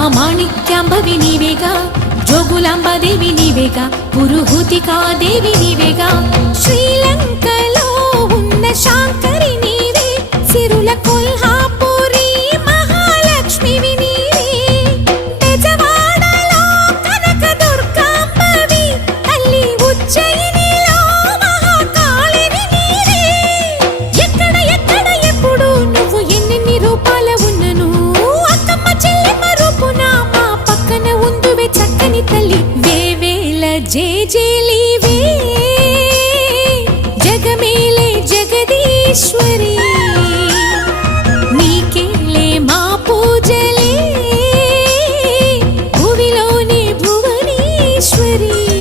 మాణిక్యాంబవి నీవేగా, జోగులాంబాదేవి నీవేగా, పురుహూతికాదేవి నీవేగా. శ్రీలంకలో ఉన్న శాంకరి నీవే, సిరుల కొల్హాపురి మహాలక్ష్మివి నీవే. బెజవాడలో కనక దుర్గాంబవి, తల్లి ఉజ్జయినిలో మహాకాళిని నీవే. ఎక్కడ ఎక్కడ ఎప్పుడు నువ్వు ఎన్నెన్ని రూపాల ఉన్నను, అక్కమ్మ చెల్లెమ్మ రూపున మా పక్కన ఉందువే చక్కని తల్లి. వేవేల జేజేలివే, జగమేలే జగదీశ్వరి.